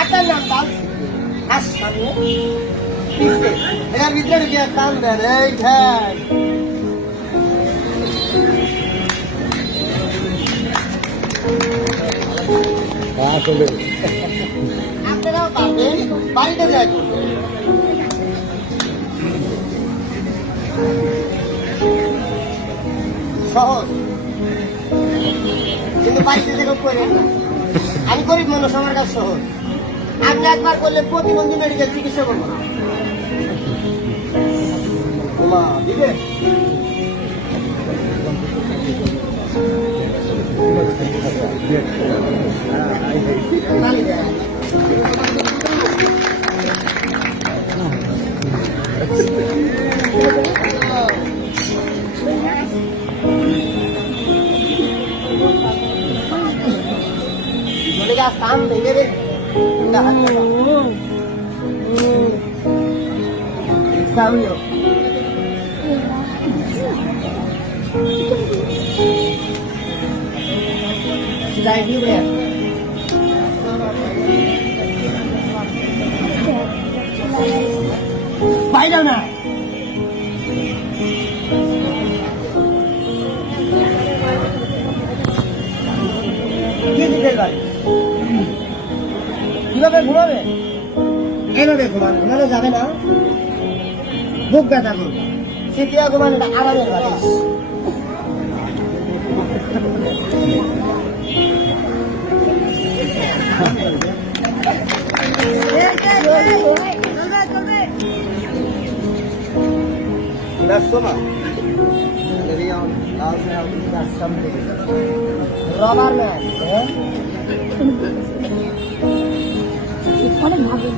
আপনার নাম দাও আর সামনে পিছে এর ভিতরে গিয়ে টান দেন এই ঠ্যাং আপনারাও পারবেন বাড়িতে যাই সহজ কিন্তু বাড়িতে যেরকম করেন না আমি গরিব মানুষ আমার কাছে সহজ আপনি একবার করলে প্রতিবন্ধী মেডিকেল চিকিৎসা করবো না দিবে Sam भैया रे Saúl Sudah ini ya Baik dah nak Ini dia lagi কিভাবে ঘুমাবে এইভাবে ঘুমান ঘুমানো যাবে না বুক ব্যথা করবে সিটিয়া ঘুমান এটা আরামের বালিশ রবার ম্যাচ অনেক ভালো